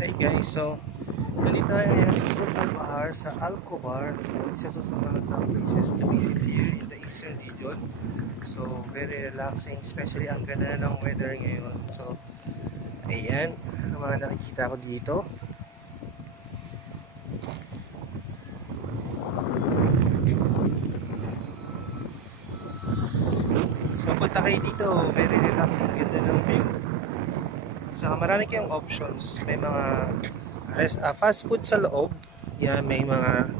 Hey guys, so nandito tayo ngayon sa Sur Al-Bahar, sa Alcobar. So isa sa mga top places to visit here in the eastern region. So very relaxing, especially ang ganda na ng weather ngayon. So ayan, ang mga nakikita ko dito. So punta kayo dito, very relaxing, ang ganda ng view. So marami kayong options. May mga fast food sa loob. Yan, may mga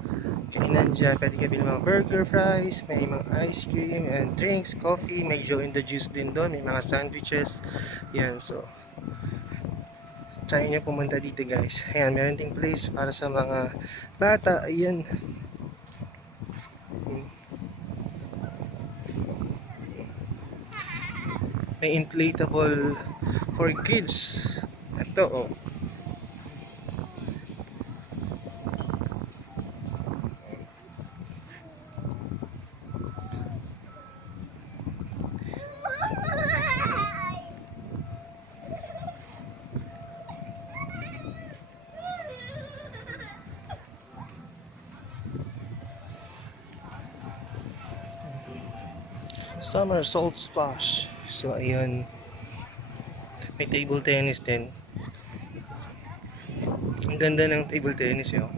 kainan dyan. Pwede ka bilhin mga burger, fries, may mga ice cream and drinks, coffee. May Joe and the Juice din doon. May mga sandwiches. Yan, so try nyo pumunta dito guys. Ayan, meron ding place para sa mga bata. Ayan. May inflatable for kids. Ito oh. Summer Salt Splash. So ayun, may table tennis din. Ang ganda ng table tennis yun.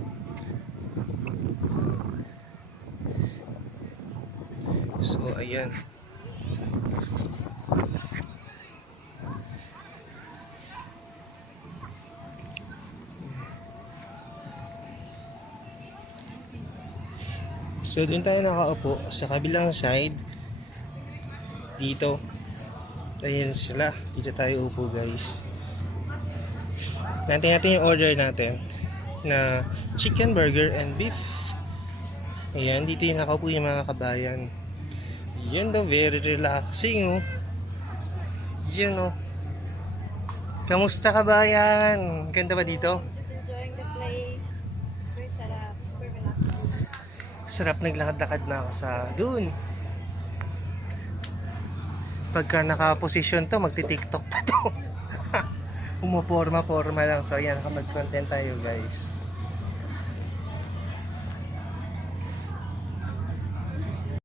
So ayan. So doon tayo nakaupo sa kabilang side. Dito. Ayan sila. Dito tayo upo guys. Natin yung order natin na chicken burger and beef. Ayan, dito yung nakaupo yung mga kabayan. Yan daw, very relaxing oh. Yan oh. Kamusta kabayan? Ganda ba dito? Just enjoying the place. Very sarap. Super relaxing. Sarap, naglakad-lakad na ako sa dun. Pagka naka-position to, magti-tiktok pa to. Umuporma-porma lang. So ayan, nakapag-content tayo guys.